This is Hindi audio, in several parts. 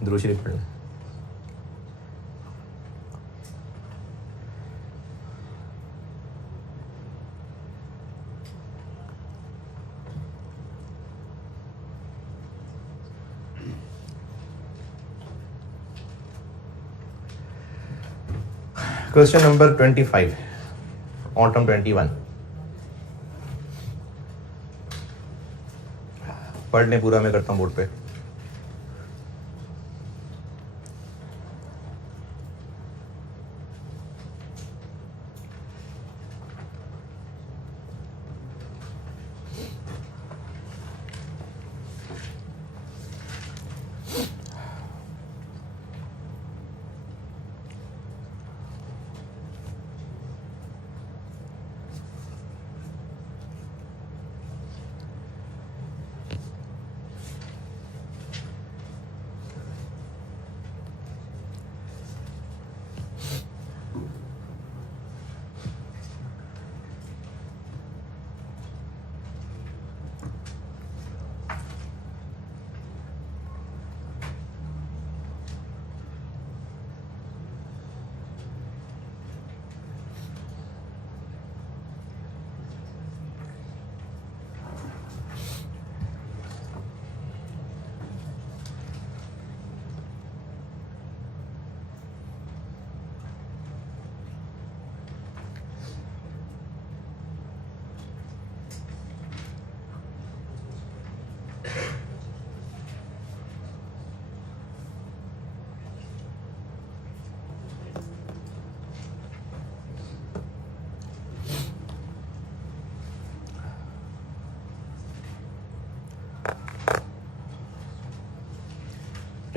दुरूद शरीफ पढ़ लें। Question number 25, autumn 21। पढ़ने पूरा मैं करता हूँ बोर्ड पे।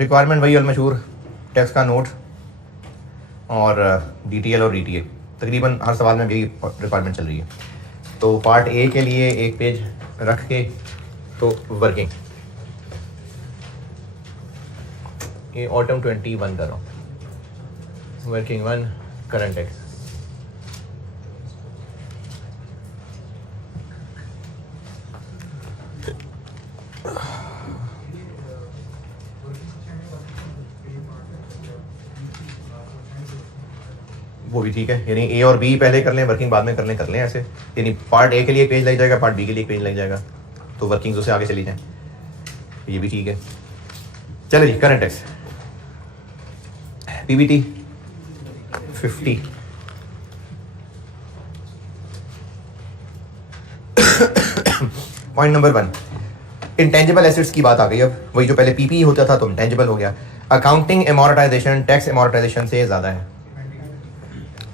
रिक्वायरमेंट वही मशहूर टैक्स का नोट और DTL और DTA, तकरीबन हर सवाल में यही रिक्वायरमेंट चल रही है। तो पार्ट ए के लिए एक पेज रख के तो वर्किंग, ये ऑटम 21 कर रहा हूँ। Working 1 current tax. वो भी ठीक है, यानी ए और बी पहले कर लें, वर्किंग बाद में कर लें ऐसे। यानी पार्ट ए के लिए पेज लग जाएगा, पार्ट बी के लिए पेज लग जाएगा, तो वर्किंग उससे आगे चली जाए। ये भी ठीक है। चलो जी, current tax PBT 50। Point number 1, intangible assets की बात आ गई। अब वही जो पहले PPE होता था तो इंटेंजिबल हो गया। अकाउंटिंग एमोर्टाइजेशन टैक्स एमोर्टाइजेशन से ज़्यादा है,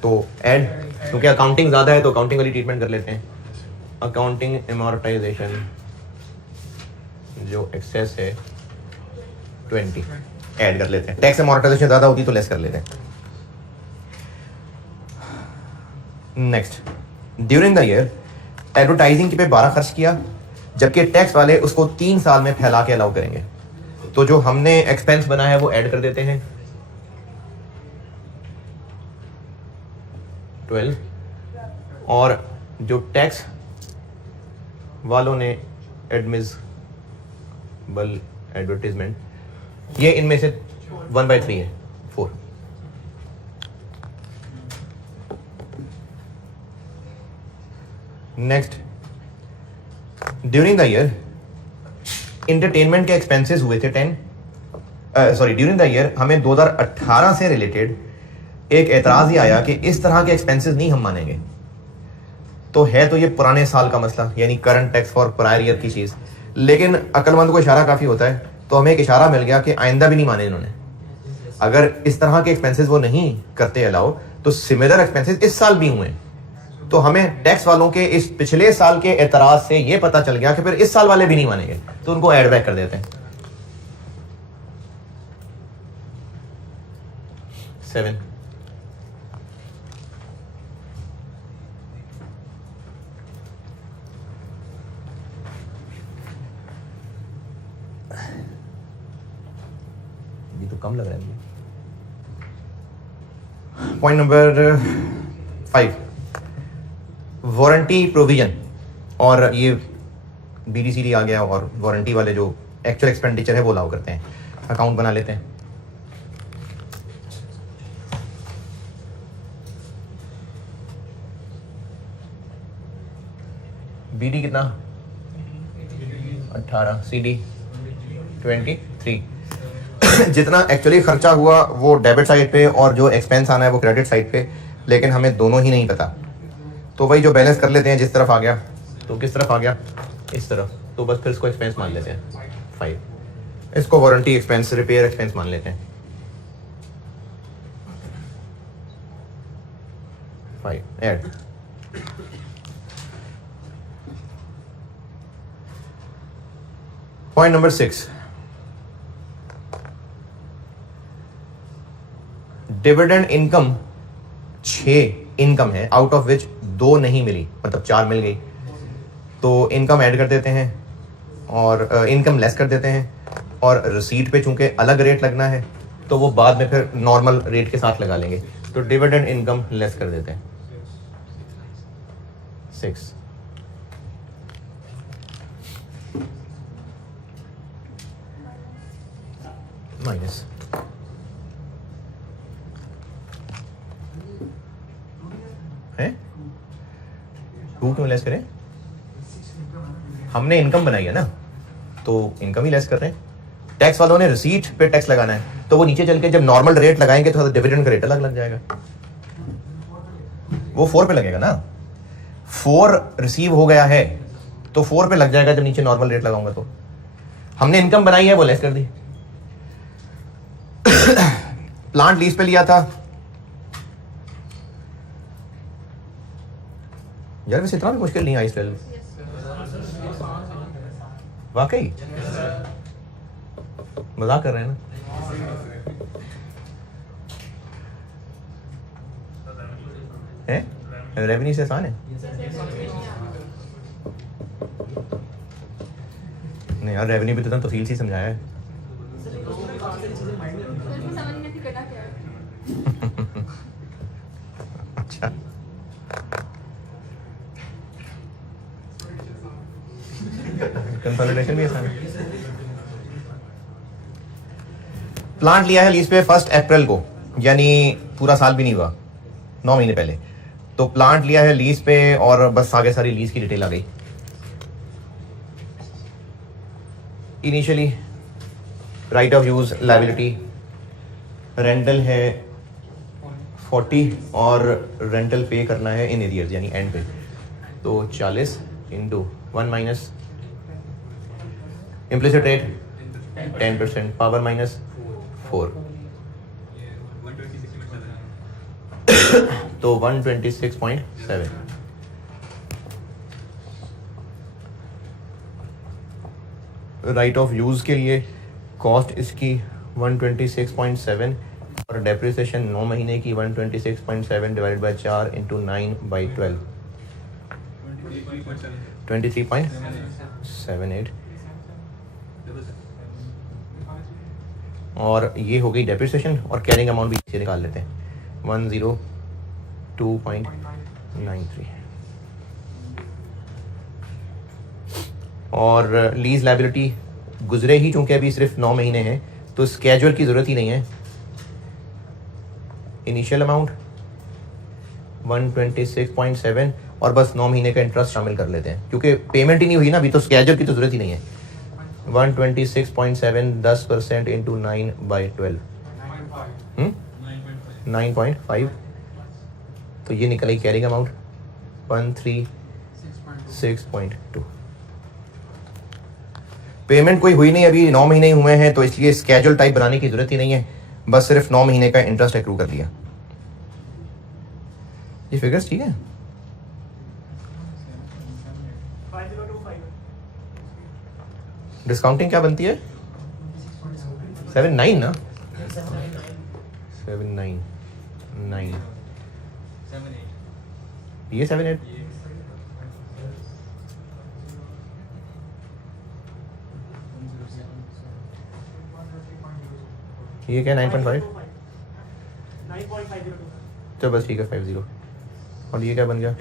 तो ऐड, क्योंकि अकाउंटिंग ज़्यादा है तो अकाउंटिंग वाली ट्रीटमेंट कर लेते हैं। अकाउंटिंग एमोर्टाइजेशन जो एक्सेस है 20 ऐड कर लेते हैं। टैक्स एमोर्टाइजेशन ज़्यादा होती तो लेस कर लेते हैं। Next, during the year advertising पे 12 खर्च किया, जबकि टैक्स वाले उसको 3 साल में फैला के अलाउ करेंगे। तो जो हमने एक्सपेंस बनाया है वो ऐड कर देते हैं 12, और जो टैक्स वालों ने एडमिसिबल एडवर्टीजमेंट, ये इनमें से 1/3 है, 4। Next, during the year entertainment के एक्सपेंसेस हुए थे 10। ड्यूरिंग द ईयर हमें 2018 से रिलेटेड एक एतराज़ ही आया कि इस तरह के एक्सपेंसेस नहीं हम मानेंगे। तो है तो ये पुराने साल का मसला, यानी current tax for prior year की चीज़, लेकिन अक्लमंद को इशारा काफ़ी होता है, तो हमें एक इशारा मिल गया कि आइंदा भी नहीं माने इन्होंने। अगर इस तरह के एक्सपेंसेस वो नहीं करते अलाउ, तो सिमिलर एक्सपेंसेस इस साल भी हुए। तो हमें टैक्स वालों के इस पिछले साल के एतराज़ से ये पता चल गया कि फिर इस साल वाले भी नहीं मानेंगे, तो उनको एड बैक कर देते हैं। 7, ये तो कम लग रहा है मुझे। पॉइंट नंबर 5, वारंटी प्रोविजन, और ये BDCD आ गया और वारंटी वाले जो एक्चुअल एक्सपेंडिचर है वो अलाउ करते हैं। अकाउंट बना लेते हैं। BD कितना 18, CD 23। जितना एक्चुअली खर्चा हुआ वो डेबिट साइड पे और जो एक्सपेंस आना है वो क्रेडिट साइड पे, लेकिन हमें दोनों ही नहीं पता। तो वही जो बैलेंस कर लेते हैं, जिस तरफ आ गया तो किस तरफ आ गया, इस तरफ, तो बस फिर इसको एक्सपेंस मान लेते हैं 5, इसको वारंटी एक्सपेंस, रिपेयर एक्सपेंस मान लेते हैं 5। Add point number 6, dividend income 6 income है, आउट ऑफ विच 2 नहीं मिली, मतलब 4 मिल गई। तो इनकम ऐड कर देते हैं और इनकम लेस कर देते हैं, और रिसीट पे चूंकि अलग रेट लगना है तो वो बाद में फिर नॉर्मल रेट के साथ लगा लेंगे। तो डिविडेंड इनकम लेस कर देते हैं 6। माइनस है 2 क्यों लेस करें, हमने इनकम बनाई है ना, तो इनकम ही लेस कर रहे हैं। टैक्स वालों ने रिसीट पे टैक्स लगाना है, तो वो नीचे चल के जब नॉर्मल रेट लगाएंगे तो डिविडेंड का रेट अलग लग जाएगा, वो 4 पे लगेगा ना। 4 रिसीव हो गया है तो 4 पे लग जाएगा जब नीचे नॉर्मल रेट लगाऊंगा। तो हमने इनकम बनाई है वो लेस कर दी। प्लांट लीज पे लिया था यार, वैसे इतना भी मुश्किल नहीं आई इस ट्वेल्व, वाकई मजाक कर रहे हैं ना। है रेवेन्यू से आसान है नहीं यार, रेवेन्यू भी तो इतना तफसील से समझाया है। अच्छा कंसोलिडेशन भी आसान है। प्लांट लिया है लीज पे 1 अप्रैल को, यानी पूरा साल भी नहीं हुआ, 9 महीने पहले। तो प्लांट लिया है लीज पे और बस आगे सारी लीज की डिटेल आ गई। Initially right of use liability, rental है 40 और रेंटल पे करना है इन एरियर्स यानी एंड पे, तो 40 into 1 minus implicit rate 10%, power minus 4, तो 126.7। राइट ऑफ यूज के लिए कॉस्ट इसकी 126.7 और डेप्रिसिएशन 9 महीने की 126.7 डिवाइडेड बाय 4 इंटू 9/12 23.78। और ये हो गई डेप्रिसिएशन, और कैरिंग अमाउंट भी इसे निकाल लेते हैं 102.93। और लीज लायबिलिटी गुजरे ही चूंकि अभी सिर्फ 9 महीने हैं तो स्केड्यूल की जरूरत ही नहीं है। इनिशियल अमाउंट 126.7 और बस 9 महीने का इंटरेस्ट शामिल कर लेते हैं, क्योंकि पेमेंट ही नहीं हुई ना अभी, तो स्केड्यूल की तो जरूरत ही नहीं है। 126.7 10% इंटू 9/12 9.5, तो ये निकली कैरिंग अमाउंट 136.2। पेमेंट कोई हुई नहीं अभी, 9 महीने हुए हैं, तो इसलिए स्केड्यूल टाइप बनाने की जरूरत ही नहीं है, बस सिर्फ 9 महीने का इंटरेस्ट एक्रू कर दिया। ये फिगर्स ठीक है। डिस्काउंटिंग क्या बनती है 7.9 ना, 7.9 ये 7.8 ये क्या 9.5, तो बस ठीक है 50। और ये क्या बन गया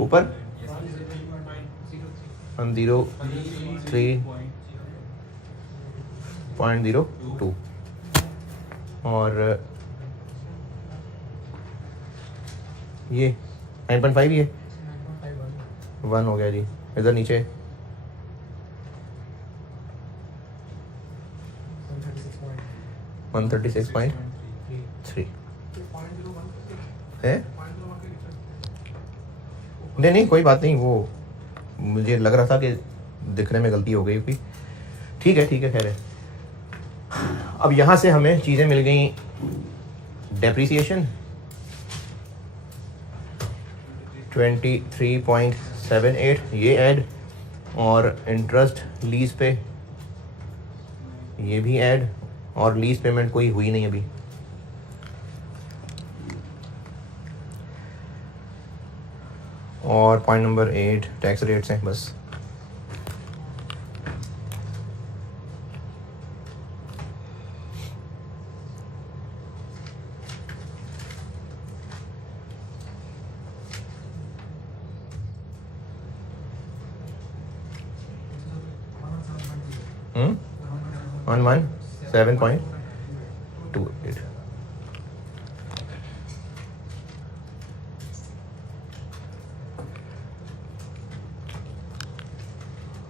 ऊपर 103.02 और ये 9.5 ये 1 हो गया जी। इधर नीचे 136.3 है। नहीं कोई बात नहीं, वो मुझे लग रहा था कि दिखने में गलती हो गई क्योंकि ठीक है खैर है। अब यहाँ से हमें चीज़ें मिल गई, डेप्रिसिएशन 23.78 ये ऐड, और इंटरेस्ट लीज पे ये भी ऐड, और लीज पेमेंट कोई हुई नहीं अभी। और पॉइंट नंबर 8 टैक्स रेट्स हैं बस। हम्म 117.28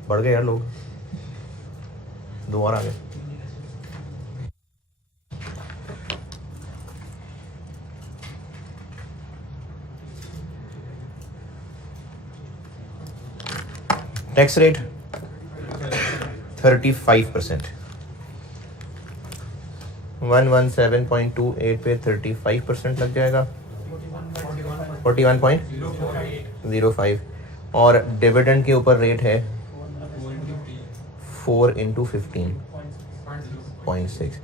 बढ़ गए यार लोग, 2 और आ गए। टैक्स रेट 35%, 117.28 पे 35% लग जाएगा, 41.05, और डिविडेंड के ऊपर रेट है 4 × 15.6,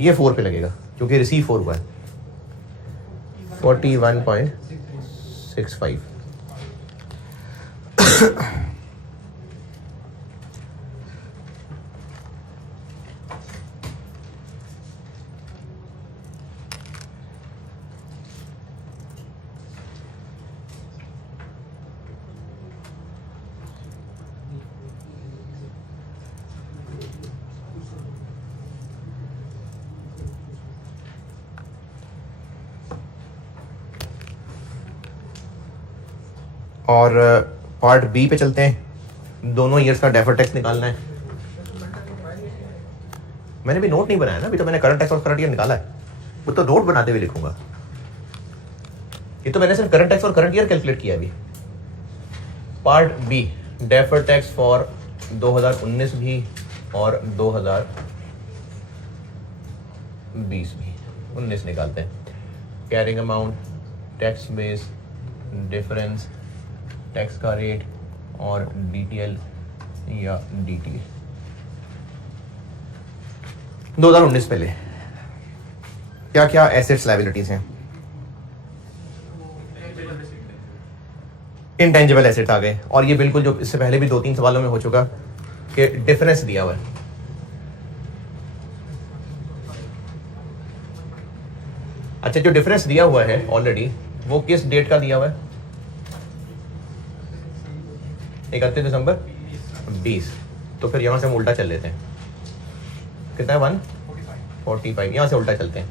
ये 4 पे लगेगा क्योंकि रिसीव 4 हुआ है, 41.65। और पार्ट बी पे चलते हैं, दोनों ईयर्स का डेफर्ड टैक्स निकालना है। मैंने भी नोट नहीं बनाया ना, अभी तो मैंने करंट टैक्स और करंट ईयर निकाला है, वो तो नोट बनाते हुए लिखूंगा। ये तो मैंने सिर्फ करंट टैक्स और करंट ईयर कैलकुलेट किया अभी। Part B deferred tax for 2019 भी और 2020 भी। 19 निकालते हैं। Carrying amount, tax base, difference, tax का रेट और डीटीएल या डीटीए। 2019 पहले क्या क्या एसेट्स लायबिलिटीज हैं? इंटेंजिबल एसेट्स आ गए, और ये बिल्कुल जो इससे पहले भी 2-3 सवालों में हो चुका कि डिफरेंस दिया हुआ है। अच्छा, जो डिफरेंस दिया हुआ है ऑलरेडी, वो किस डेट का दिया हुआ है? 31 दिसंबर 20। तो फिर यहां से हम उल्टा चल लेते हैं। कितना है? 145। यहां से उल्टा चलते हैं।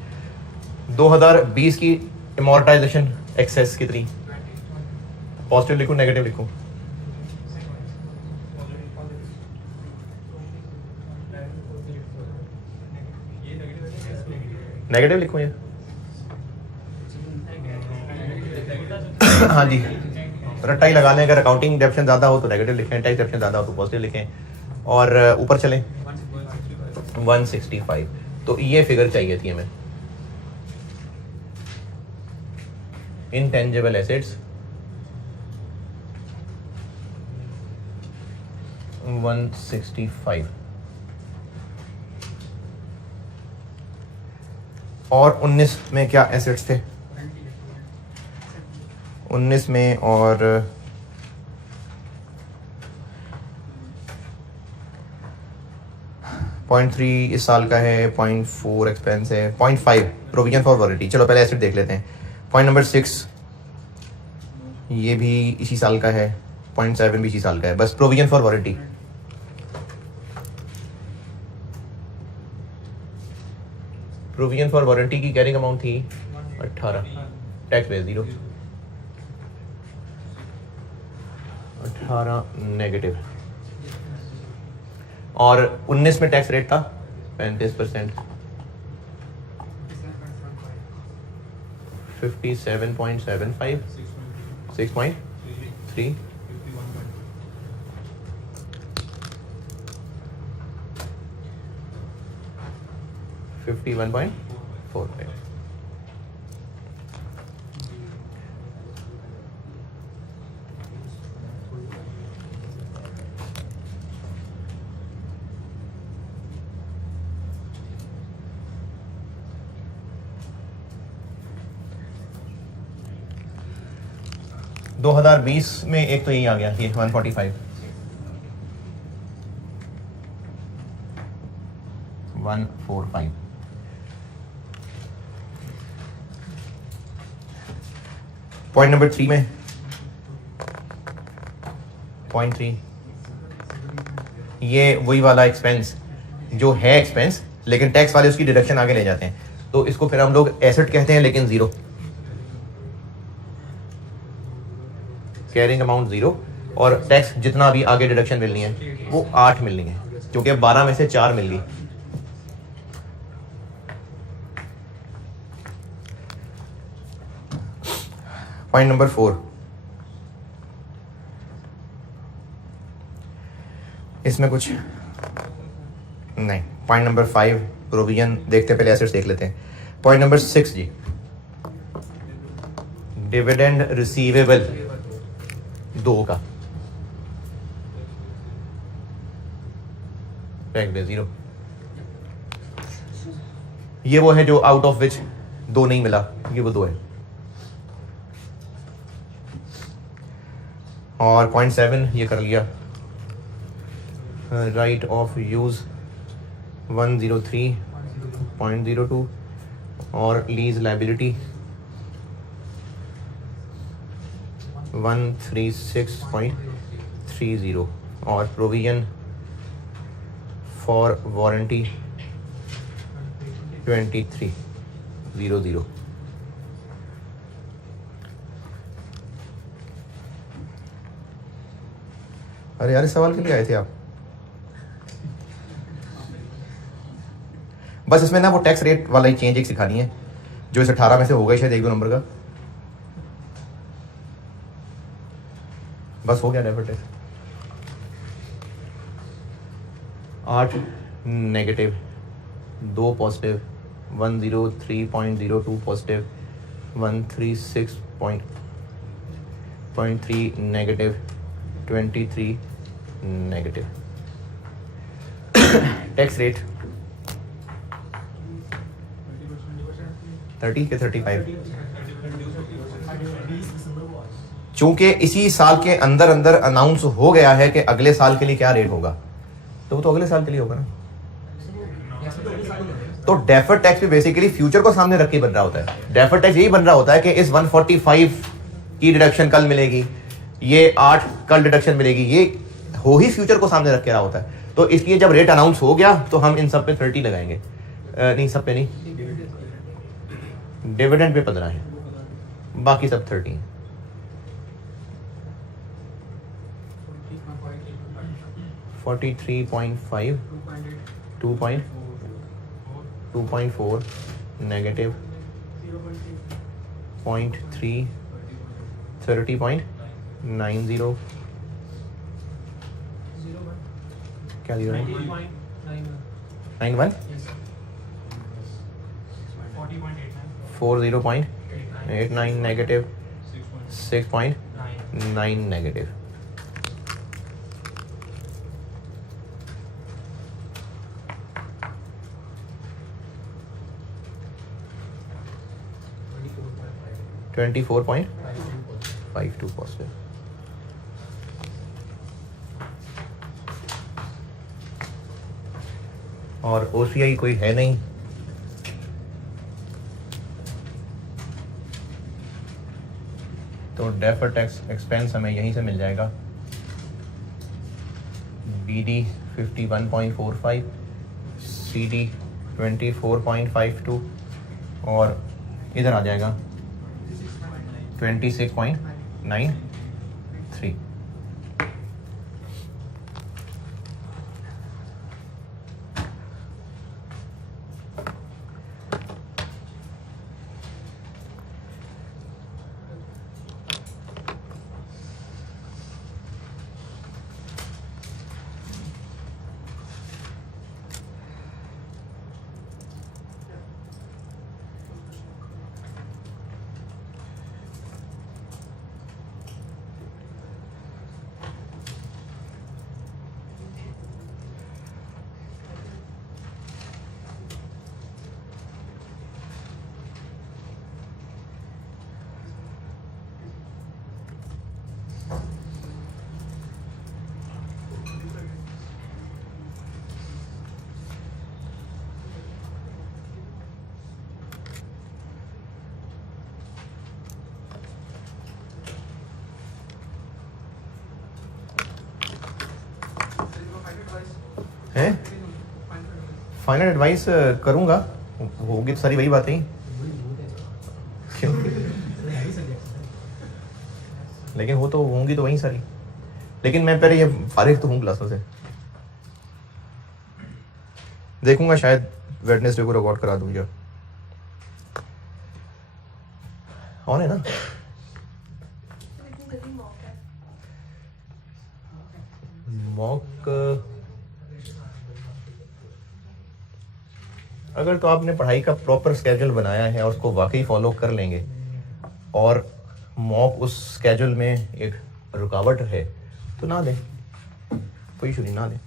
2020 की इमोर्टाइजेशन एक्सेस कितनी? पॉजिटिव लिखूं नेगेटिव लिखूं? नेगेटिव लिखूं ये? हाँ जी, रट्टा ही लगा लें। अगर अकाउंटिंग डेप्शन ज़्यादा हो तो नेगेटिव लिखें, टैक्स डेप्शन ज़्यादा हो तो पॉजिटिव लिखें, और ऊपर चलें 165। तो ये फिगर चाहिए थी हमें। इंटेंजिबल एसेट्स 165, और 19 में क्या एसेट्स थे? 19 में और 0.3 इस साल का है, 0.4 एक्सपेंस है, 0.5 प्रोविजन फॉर वारंटी। चलो पहले एसेट देख लेते हैं। पॉइंट नंबर 6 ये भी इसी साल का है, 0.7 भी इसी साल का है। बस provision for warranty. Provision for warranty की कैरिंग अमाउंट थी 18, टैक्स बेस 0। 18 नेगेटिव, और 19 में टैक्स रेट था 35%, 57.75, 6.3, 51.45। दो 2020 में एक तो यही आ गया, ये 145, 145। पॉइंट नंबर 3 में 0.3, ये वही वाला एक्सपेंस जो है एक्सपेंस, लेकिन टैक्स वाले उसकी डिडक्शन आगे ले जाते हैं, तो इसको फिर हम लोग एसेट कहते हैं, लेकिन जीरो, कैरिंग अमाउंट जीरो, और टैक्स जितना भी आगे डिडक्शन मिलनी है वो 8 मिलनी है, क्योंकि 12 में से 4 मिल गई। पॉइंट नंबर 4, इसमें कुछ नहीं। पॉइंट नंबर 5 प्रोविजन देखते, पहले एसेट्स देख लेते हैं। पॉइंट नंबर 6 जी, डिविडेंड रिसीवेबल 2 का टैक्स दे 0, ये वो है जो आउट ऑफ विच 2 नहीं मिला, ये वो 2 है। और पॉइंट 7 ये कर लिया, राइट ऑफ यूज 103.02, और लीज लाइबिलिटी 136.30, और प्रोविजन फॉर वारंटी 2300। अरे यार, इस सवाल के लिए आए थे आप? बस इसमें ना वो टैक्स रेट वाला ही चेंज एक सिखानी है, जो इस 18 में से होगा शायद 1-2 नंबर का। बस हो गया definite tax. 8 negative, 2 positive, 103.02 positive, 136.3 negative, 23 negative. Tax rate 30 के 35, चूंकि इसी साल के अंदर अंदर अनाउंस हो गया है कि अगले साल के लिए क्या रेट होगा, तो वो तो अगले साल के लिए होगा ना। तो डेफर्ड टैक्स भी बेसिकली फ्यूचर को सामने रख के बन रहा होता है। डेफर्ड टैक्स यही बन रहा होता है कि इस 145 की डिडक्शन कल मिलेगी, ये 8 कल डिडक्शन मिलेगी, ये हो ही फ्यूचर को सामने रख के रहा होता है। तो इसलिए जब रेट अनाउंस हो गया तो हम इन सब पे 30 लगाएंगे, नहीं सब पे नहीं, डिविडेंड पे 15 है, बाकी सब 30 है। $43.5, 2.4 नेगेटिव, 0.3, 30.90, क्या 0.91, 40.89 नेगेटिव, 6.9 नेगेटिव। $24.52 पॉजिटिव। और OCI कोई है नहीं, तो डेफर्ड टैक्स एक्सपेंस हमें यहीं से मिल जाएगा। BD 51.45, CD 24.52, और इधर आ जाएगा 26.93। हैं फाइनल एडवाइस करूँगा, होगी तो सारी वही बातें ही। क्यों? लेकिन वो तो होंगी तो वही सारी, लेकिन मैं पहले ये फारिग तो हूँ क्लासों से। देखूंगा शायद वेडनेसडे को रिकॉर्ड करा दूँ। ऑन है ना? मॉक अगर तो आपने पढ़ाई का प्रॉपर स्केड्यूल बनाया है और उसको वाकई फॉलो कर लेंगे और मॉक उस स्केड्यूल में एक रुकावट है तो ना दें, कोई इशू नहीं, ना दें।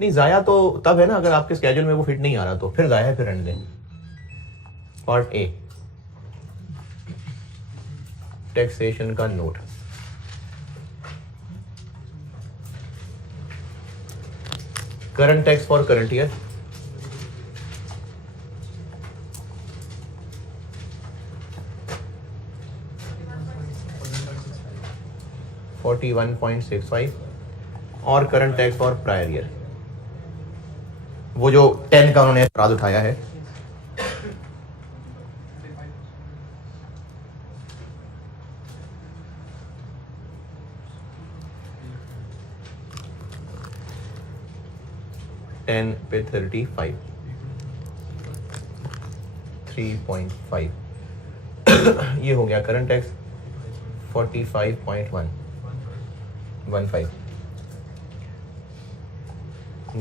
नहीं, ज़ाया तो तब है ना अगर आपके स्केड्यूल में वो फिट नहीं आ रहा, तो फिर ज़ाया है, फिर रहने दें। पार्ट ए, टैक्सेशन का note. Current tax for current year, $41.65 और current tax for prior year, वो जो 10 का उन्होंने अपराध उठाया है, टेन पे 35, 3.5 ये हो गया करंट टैक्स। 45.15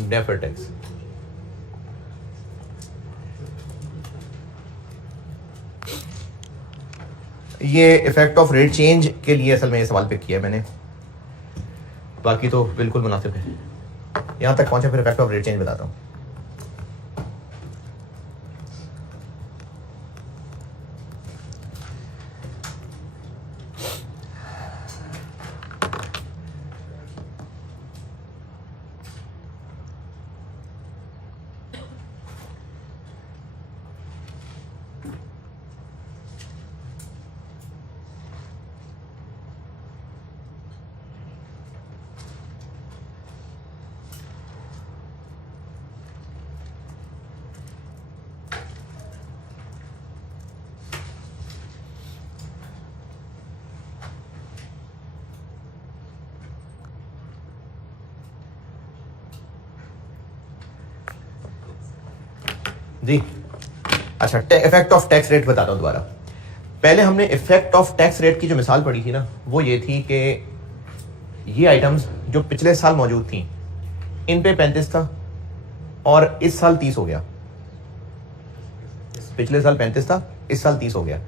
deferred tax. ये इफेक्ट ऑफ रेट चेंज के लिए असल में ये सवाल पिक किया मैंने, बाकी तो बिल्कुल मुनासिब है। यहां तक पहुंचे फिर इफेक्ट ऑफ रेट चेंज बताता हूं। जी अच्छा, इफेक्ट ऑफ टैक्स रेट बताता हूं दोबारा। पहले हमने इफेक्ट ऑफ टैक्स रेट की जो मिसाल पढ़ी थी ना, वो ये थी कि ये आइटम्स जो पिछले साल मौजूद थी इन पे 35 था और इस साल 30 हो गया। पिछले साल 35 था, इस साल 30 हो गया।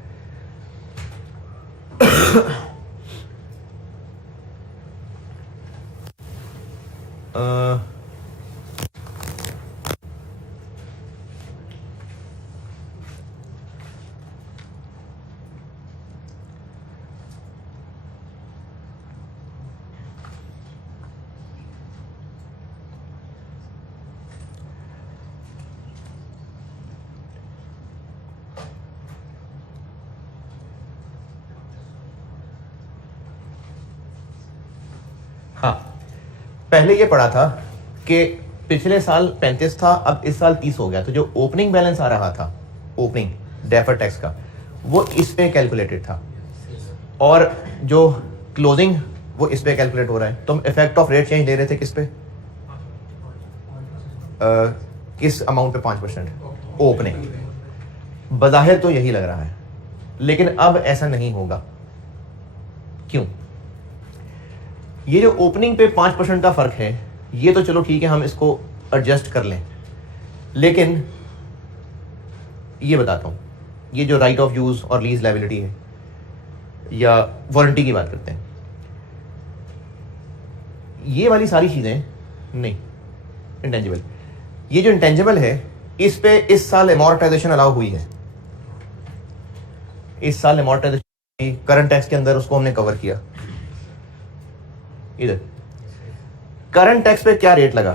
हाँ, पहले ये पढ़ा था कि पिछले साल 35 था, अब इस साल 30 हो गया, तो जो ओपनिंग बैलेंस आ रहा था, ओपनिंग डेफर्ड टैक्स का, वो इस पे कैलकुलेटेड था और जो क्लोजिंग वो इस पे कैलकुलेट हो रहा है। तो हम इफेक्ट ऑफ रेट चेंज ले रहे थे किस पे, किस अमाउंट पे? 5% ओपनिंग। बज़ाहिर तो यही लग रहा है, लेकिन अब ऐसा नहीं होगा। क्यों? ये जो ओपनिंग पे 5% का फर्क है, ये तो चलो ठीक है, हम इसको एडजस्ट कर लें, लेकिन ये बताता हूं, ये जो राइट ऑफ यूज और लीज लायबिलिटी है या वारंटी की बात करते हैं, ये वाली सारी चीजें नहीं, इंटेंजिबल, ये जो इंटेंजिबल है इस पे इस साल एमोर्टाइजेशन अलाउ हुई है। इस साल एमोर्टाइजेशन करंट टैक्स के अंदर उसको हमने कवर किया। इधर करंट टैक्स पे क्या रेट लगा?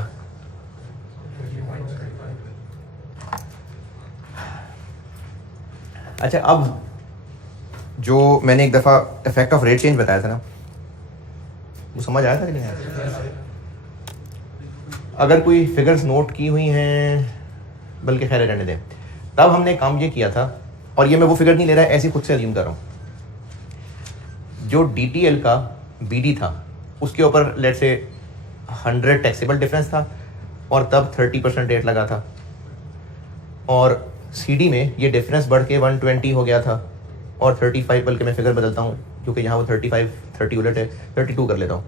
अच्छा, अब जो मैंने एक दफा इफेक्ट ऑफ रेट चेंज बताया था ना, वो समझ आया था कि नहीं आया? अगर कोई फिगर्स नोट की हुई हैं, बल्कि खैर रहने दें, तब हमने काम ये किया था, और ये मैं वो फिगर नहीं ले रहा है, ऐसी खुद से अज्यूम कर रहा हूँ, जो DTL का BD था उसके ऊपर लेट से 100 टैक्सेबल डिफरेंस था और तब 30% रेट लगा था, और CD में ये डिफरेंस बढ़ के 120 हो गया था और 35, बल्कि मैं फिगर बदलता हूँ क्योंकि यहाँ वो 35 30 उलट है, 32 कर लेता हूँ,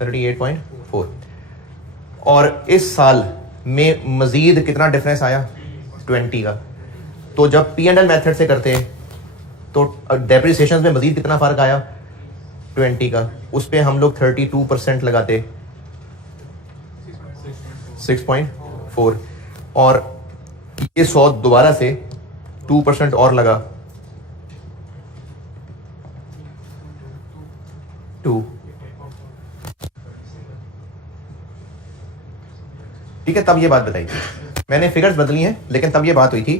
38.4। और इस साल में मजीद कितना डिफरेंस आया, 20 का। तो जब P&L मेथड से करते तो डेप्रिसिएशन में मजीद कितना फ़र्क आया, 20 का। उस पर हम लोग 32% लगाते, 6.4, और ये 100 दोबारा से 2% और लगा, 2। ठीक है, तब ये बात बताई थी, मैंने फिगर्स बदली हैं, लेकिन तब ये बात हुई थी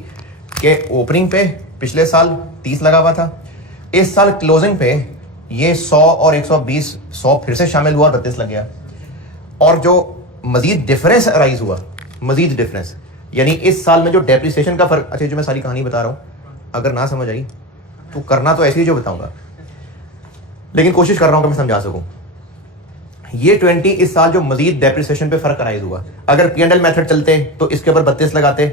कि ओपनिंग पे पिछले साल 30 लगा हुआ था, इस साल क्लोजिंग पे ये 100 और 120, 100 फिर से शामिल हुआ और 32 लग गया। और जो मजीद डिफरेंस अराइज हुआ, मजीद डिफरेंस यानी इस साल में जो डेप्रिसिएशन का फर्क, अच्छा जो मैं सारी कहानी बता रहा हूँ, अगर ना समझ आई तो करना तो ऐसे ही जो बताऊंगा, लेकिन कोशिश कर रहा हूँ कि मैं समझा सकूँ। ये 20 इस साल जो मजीद डेप्रिसिएशन पे फर्क अराइज हुआ, अगर P&L मेथड चलते तो इसके ऊपर 32 लगाते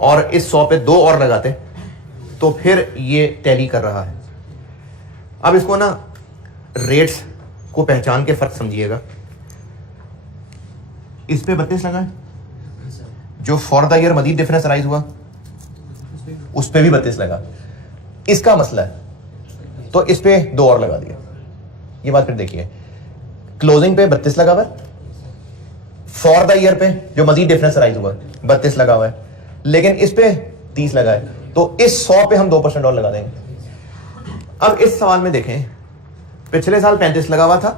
और इस 100 पे 2 और लगाते तो फिर ये टैली कर रहा है। अब इसको ना रेट्स को पहचान के फर्क समझिएगा। इस पे 32 लगा है, जो फॉर द ईयर मजीद डिफरेंस अराइज हुआ उस पे भी 32 लगा, इसका मसला है, तो इस पे 2 और लगा दिया। ये बात फिर देखिए, क्लोजिंग पे 32 लगा हुआ है, फॉर द ईयर पे जो मजीद डिफरेंस अराइज हुआ 32 लगा हुआ है, लेकिन इस पे 30 लगा है, तो इस 100 पे हम 2% और लगा देंगे। अब इस सवाल में देखें, पिछले साल 35 लगा हुआ था,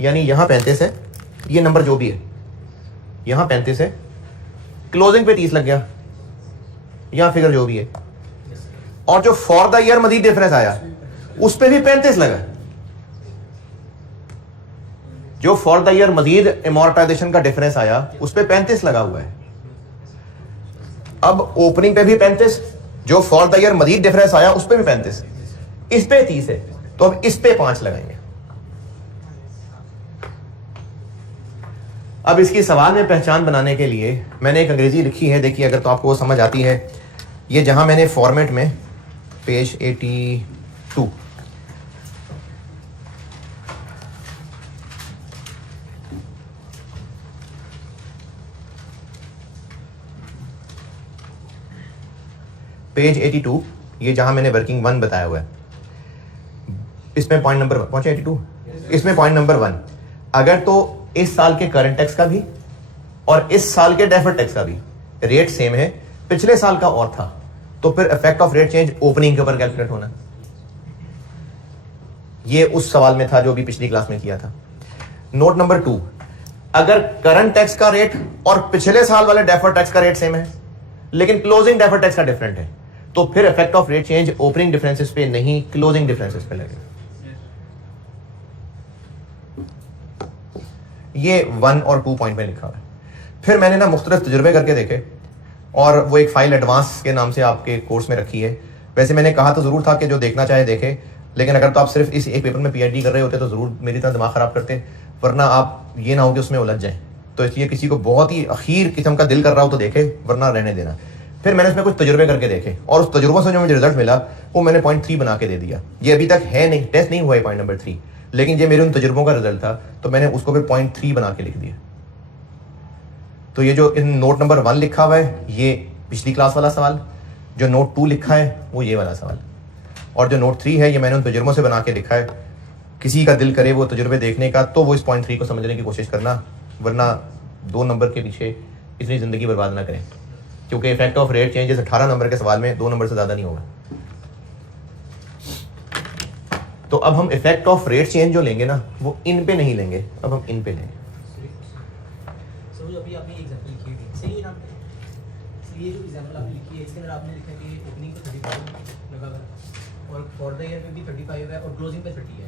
यानी यहां 35 है, ये नंबर जो भी है यहां 35 है, क्लोजिंग पे 30 लग गया, यहां फिगर जो भी है, और जो फॉर द ईयर मजीद डिफरेंस आया उस पे भी 35 लगा। जो फॉर द ईयर मजीद एमोर्टाइजेशन का डिफरेंस आया उस पे 35 लगा हुआ है। अब ओपनिंग पे भी 35, जो फॉर द ईयर मजीद डिफरेंस आया उस पे भी 35, इस पे 30 है, तो अब इस पे 5 लगाएंगे। अब इसकी सवाल में पहचान बनाने के लिए मैंने एक अंग्रेजी लिखी है, देखिए अगर तो आपको वो समझ आती है। ये जहां मैंने फॉर्मेट में पेज 82, पेज 82, ये जहां मैंने वर्किंग 1 बताया हुआ है, इसमें पॉइंट नंबर पहुंचे 82, इसमें पॉइंट नंबर 1, अगर तो इस साल के करंट टैक्स का भी और इस साल के डेफर्ड टैक्स का भी रेट सेम है, पिछले साल का और था, तो फिर effect of rate change opening के ऊपर कैलकुलेट होना। ये उस सवाल में था जो भी पिछली क्लास में किया था। नोट नंबर 2, अगर करंट टैक्स का रेट और पिछले साल वाले डेफर्ड टैक्स का रेट सेम है, लेकिन क्लोजिंग डेफर्ड टैक्स का डिफरेंट है, तो फिर effect of rate change opening differences पे नहीं, क्लोजिंग डिफरेंसेस पे लगेगा। ये 1 और 2 पॉइंट में लिखा हुआ है। फिर मैंने ना मुख्तलिफ तजुर्बे करके देखे, और वो एक फाइल एडवांस के नाम से आपके कोर्स में रखी है। वैसे मैंने कहा तो ज़रूर था कि जो देखना चाहे देखे, लेकिन अगर तो आप सिर्फ इस एक पेपर में PhD कर रहे होते तो ज़रूर मेरी तरह दिमाग ख़राब करते, वरना आप ये ना हो कि उसमें उलझ जाएं। तो इसलिए किसी को बहुत ही अखीर किस्म का दिल कर रहा हो तो देखे, वरना रहने देना। फिर मैंने उसमें कुछ तजुर्बे करके देखे, और उस तजुर्बों से जो मुझे रिजल्ट मिला वो मैंने पॉइंट 3 बना के दे दिया। ये अभी तक है नहीं, टेस्ट नहीं हुआ है पॉइंट नंबर 3, लेकिन ये मेरे उन तजुर्बों का रिजल्ट था, तो मैंने उसको फिर पॉइंट 3 बना के लिख दिया। तो ये जो इन नोट नंबर 1 लिखा हुआ है ये पिछली क्लास वाला सवाल, जो नोट 2 लिखा है वो ये वाला सवाल, और जो नोट 3 है ये मैंने उन तजुर्बों से बना के लिखा है। किसी का दिल करे वो तजुर्बे देखने का तो वो इस पॉइंट 3 को समझने की कोशिश करना, वरना 2 नंबर के पीछे इतनी ज़िंदगी बर्बाद ना करें, क्योंकि effect of rate changes 18 number के सवाल में 2 नंबर से ज़्यादा नहीं होगा। तो अब हम इफेक्ट ऑफ रेट चेंज जो लेंगे ना वो इन पे नहीं लेंगे, अब हम इन पे लेंगे। अभी आपने एग्जांपल लिखी है, सही है ना? ये जो एग्जांपल आपने लिखी है इसके अंदर आपने लिखा है कि ओपनिंग पे 35 लगा हुआ है और फॉर द ईयर में भी 35 है और क्लोजिंग पे 30 है।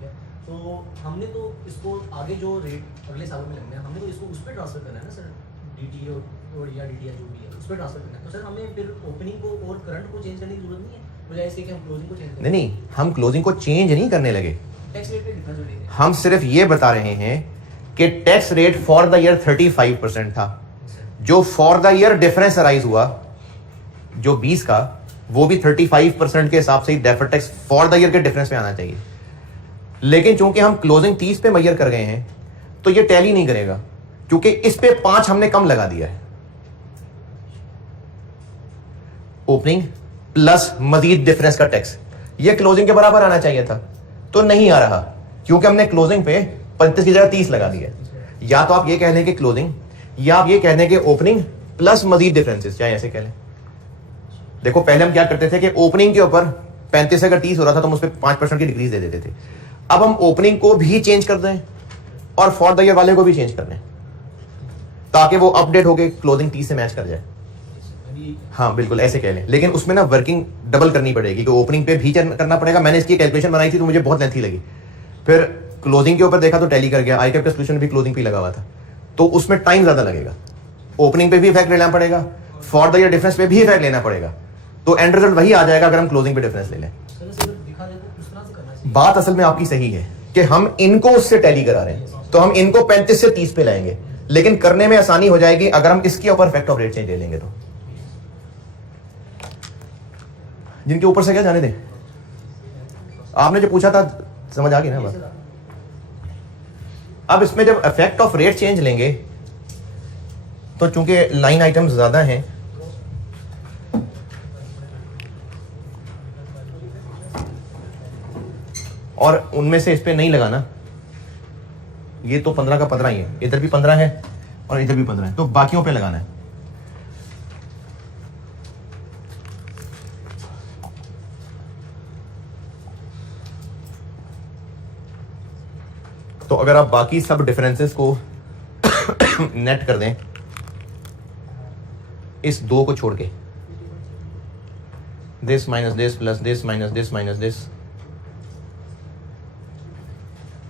ठीक है, तो हमने तो इसको आगे जो रेट अगले सालों में लगना है हमने तो इसको उस पर ट्रांसफर करना है ना सर, DTA और या DTR जो भी है उस पर ट्रांसफर करना है। तो सर हमें फिर ओपनिंग को और करंट को चेंज करने की जरूरत नहीं है, बजाय इसके कि हम क्लोजिंग को चेंज करें। नहीं, हम क्लोजिंग को चेंज नहीं करने लगे, टैक्स रेट पे डिफरेंस हो जाएगा। हम सिर्फ ये बता रहे हैं कि tax rate for the year 35% था, जो for the year difference arise हुआ जो 20 का, वो भी 35% के हिसाब से ही deferred tax for the year के डिफरेंस में आना चाहिए। लेकिन चूंकि हम क्लोजिंग 30 पे मेजर कर गए हैं तो ये टैली नहीं करेगा, क्योंकि इस पे 5 हमने कम लगा दिया है। ओपनिंग प्लस मजीद डिफरेंस का टैक्स, ये क्लोजिंग के बराबर आना चाहिए था, तो नहीं आ रहा, क्योंकि हमने क्लोजिंग पे 35 की जगह 30 लगा दिया। या तो आप ये कह लें कि क्लोजिंग, या आप ये कह लें कि ओपनिंग प्लस मजीद डिफरेंसेस, चाहे ऐसे कह लें। देखो पहले हम क्या करते थे कि ओपनिंग के ऊपर 35 अगर 30 हो रहा था तो हम उस पर 5% की डिक्रीज दे देते थे। अब हम ओपनिंग को भी चेंज कर दें और फॉर द ईयर वाले को भी चेंज कर दें, ताकि वो अपडेट होके क्लोजिंग 30 से मैच कर जाए। हाँ बिल्कुल ऐसे कह लें, लेकिन उसमें ना वर्किंग डबल करनी पड़ेगी कि ओपनिंग पे भी करना पड़ेगा। मैंने इसकी कैलकुलेशन बनाई थी तो मुझे बहुत लेंथी लगी, फिर क्लोजिंग के ऊपर देखा तो टैली कर गया। आईकैप का सोल्यूशन भी क्लोजिंग पे लगा हुआ था, तो उसमें टाइम ज्यादा लगेगा। ओपनिंग पे भी इफेक्ट लेना पड़ेगा, फॉर द ईयर डिफरेंस पे भी इफेक्ट लेना पड़ेगा, तो एंड रिजल्ट वही आ जाएगा अगर हम क्लोजिंग पे डिफरेंस ले लें। बात असल में आपकी सही है कि हम इनको उससे टैली करा रहे हैं, तो हम इनको 35 से 30 पे लाएंगे, लेकिन करने में आसानी हो जाएगी अगर हम इसके ऊपर इफेक्ट ऑफ रेट चेंज ले लेंगे। तो जिनके ऊपर से क्या जाने दें, आपने जो पूछा था समझ आ गई ना बात। अब इसमें जब इफेक्ट ऑफ रेट चेंज लेंगे तो चूंकि लाइन आइटम्स ज्यादा हैं, और उनमें से इस पे नहीं लगाना, ये तो 15 का 15 ही है, इधर भी 15 है और इधर भी 15 है, तो बाकियों पे लगाना है। तो अगर आप बाकी सब डिफरेंसेस को नेट कर दें इस 2 को छोड़ के, this minus this plus this minus this minus this,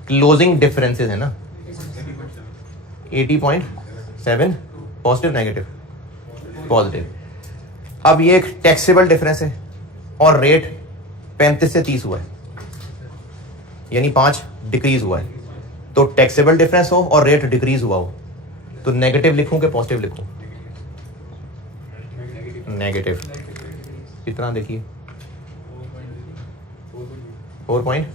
closing differences है ना 80.7 पॉजिटिव नेगेटिव पॉजिटिव। अब ये एक टैक्सेबल डिफरेंस है और रेट 35 से 30 हुआ है, यानी 5 डिक्रीज हुआ है। तो टैक्सेबल डिफरेंस हो और रेट डिक्रीज हुआ हो तो नेगेटिव लिखूं कि पॉजिटिव लिखूं? नेगेटिव। कितना देखिए 4.03।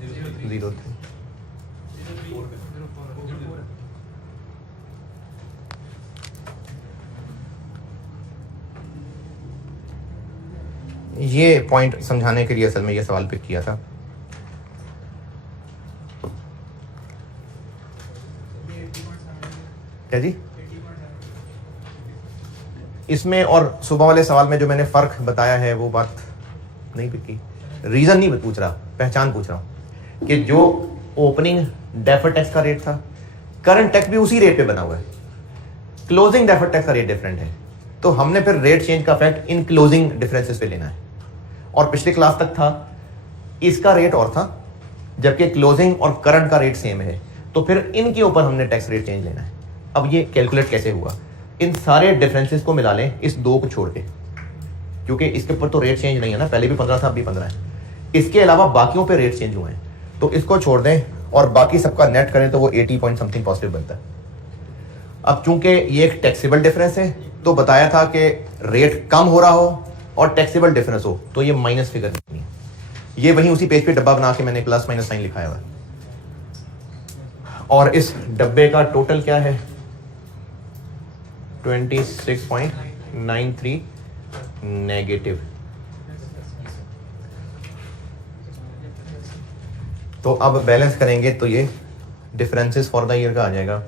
ये पॉइंट समझाने के लिए असल में ये सवाल पिक किया था। क्या जी? इसमें और सुबह वाले सवाल में जो मैंने फर्क बताया है वो बात नहीं पिक की। रीजन नहीं पूछ रहा, पहचान पूछ रहा हूं कि जो ओपनिंग डेफर्ड टैक्स का रेट था, करंट टैक्स भी उसी रेट पे बना हुआ है, क्लोजिंग डेफर्ड टैक्स का रेट डिफरेंट है, तो हमने फिर रेट चेंज का इफेक्ट इन क्लोजिंग डिफरेंसेस पे लेना है। और पिछले क्लास तक था इसका रेट और था, जबकि क्लोजिंग और करंट का रेट सेम है, तो फिर इनके ऊपर हमने टैक्स रेट चेंज लेना है। अब ये कैलकुलेट कैसे हुआ? इन सारे डिफरेंसेस को मिला लें इस 2 को छोड़ के, क्योंकि इसके ऊपर तो रेट चेंज नहीं है ना, पहले भी 15 था अब भी 15 है। इसके अलावा बाकियों पे रेट चेंज हुए हैं, तो इसको छोड़ दें और बाकी सबका नेट करें तो वो 80 पॉइंट समथिंग पॉजिटिव बनता है। अब चूंकि ये एक टैक्सेबल डिफरेंस है, तो बताया था कि रेट कम हो रहा हो और टैक्सेबल डिफरेंस हो तो ये माइनस फिगर नहीं है। ये वहीं उसी पेज पे डब्बा बना के मैंने प्लस माइनस साइन लिखाया हुआ है, और इस डब्बे का टोटल क्या है 26.93 नेगेटिव। तो अब बैलेंस करेंगे तो ये डिफरेंसेस फॉर द ईयर का आ जाएगा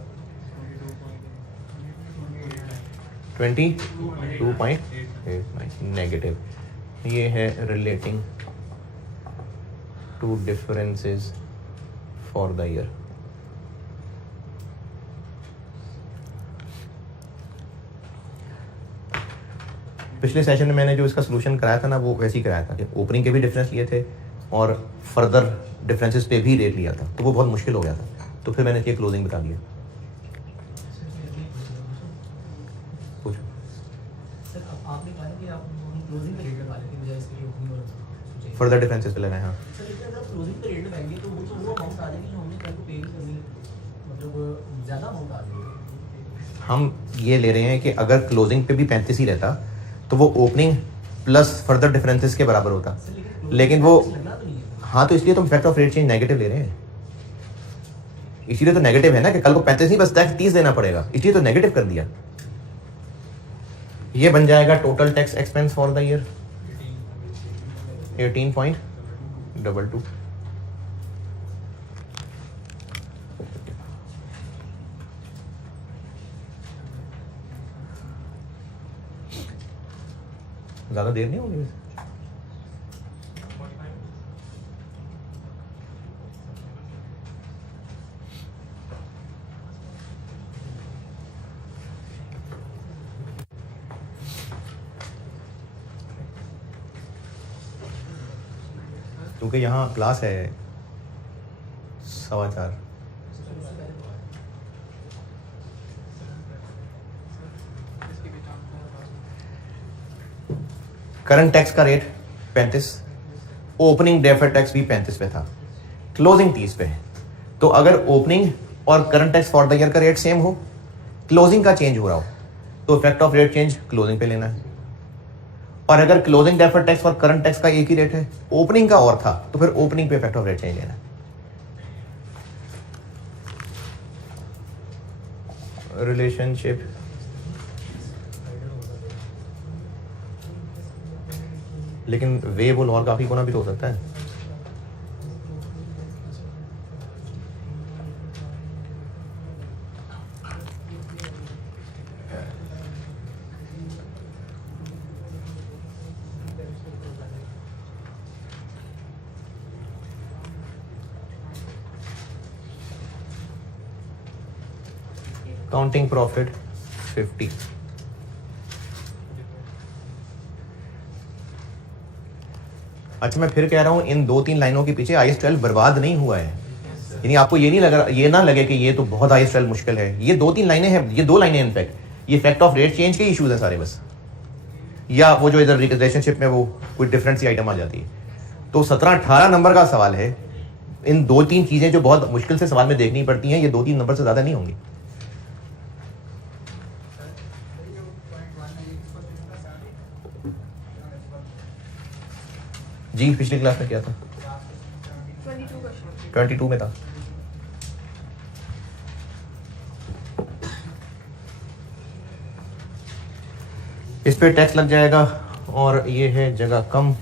22.89 नेगेटिव। ये है relating to differences for the year. पिछले सेशन में मैंने जो इसका सोल्यूशन कराया था ना, वो वैसे ही कराया था कि ओपनिंग के भी डिफरेंस लिए थे, और फर्दर डिफरेंसेस पे भी रेट लिया था, तो वो बहुत मुश्किल हो गया था, तो फिर मैंने ये क्लोजिंग बता दिया। पूछो। सर अब आपने कहा कि आप क्लोजिंग पे रेट लगा लेते बजाय इसके लिए ओपनिंग और सोचे फर्दर डिफरेंसेस पे लगाए। हाँ, सर लेकिन अगर क्लोजिंग पे रेट लगाएंगे तो वो अमाउंट आ जाएगी जो हमने कल को पे भी करनी है, मतलब ज़्यादा अमाउंट आ जाएगी। हम ये ले रहे हैं कि अगर क्लोजिंग पे भी 35 ही रहता तो वो ओपनिंग प्लस फर्दर डिफरेंसेस के बराबर होता, सर लेकिन वो लगना तो नहीं है। हाँ, तो इसलिए तो effect of rate change negative ले रहे हैं, इसीलिए तो नेगेटिव है ना कि कल को 35 नहीं बस टैक्स 30 देना पड़ेगा, इसलिए तो नेगेटिव कर दिया। ये बन जाएगा total tax expense for the year 18.22। ज्यादा देर नहीं होगी। क्योंकि यहाँ क्लास है 4:15। करंट टैक्स का रेट 35, ओपनिंग डेफर्ड टैक्स भी 35 पे था, क्लोजिंग 30 पे है। तो अगर ओपनिंग और current tax for the year का रेट सेम हो, क्लोजिंग का चेंज हो रहा हो, तो effect of rate change closing पे लेना है। और अगर क्लोजिंग डेफर्ड टैक्स और करंट टैक्स का एक ही रेट है, ओपनिंग का और था, तो फिर ओपनिंग पे इफेक्ट ऑफ रेट चेंज लेना है। रिलेशनशिप लेकिन वे बोल और काफी कोना भी तो हो सकता है। Counting profit 50। अच्छा, मैं फिर कह रहा हूं इन 2-3 लाइनों के पीछे IAS 12 बर्बाद नहीं हुआ है, यानी आपको ये नहीं लग रहा, ये ना लगे कि ये तो बहुत IAS 12 मुश्किल है। ये 2-3 लाइनें हैं, ये 2 लाइनें इनफैक्ट, ये इफेक्ट ऑफ रेट चेंज के इश्यूज हैं सारे बस, या वो जो इधर रिलेशनशिप में वो कोई डिफरेंट सी आइटम आ जाती है। तो 17-18 नंबर का सवाल है। इन 2-3 चीजें जो बहुत मुश्किल से सवाल में देखनी पड़ती हैं, ये 2-3 नंबर से ज्यादा नहीं होंगी। जी, पिछली क्लास में क्या था? 22 में था। इस पे टैक्स लग जाएगा और ये है जगह कम।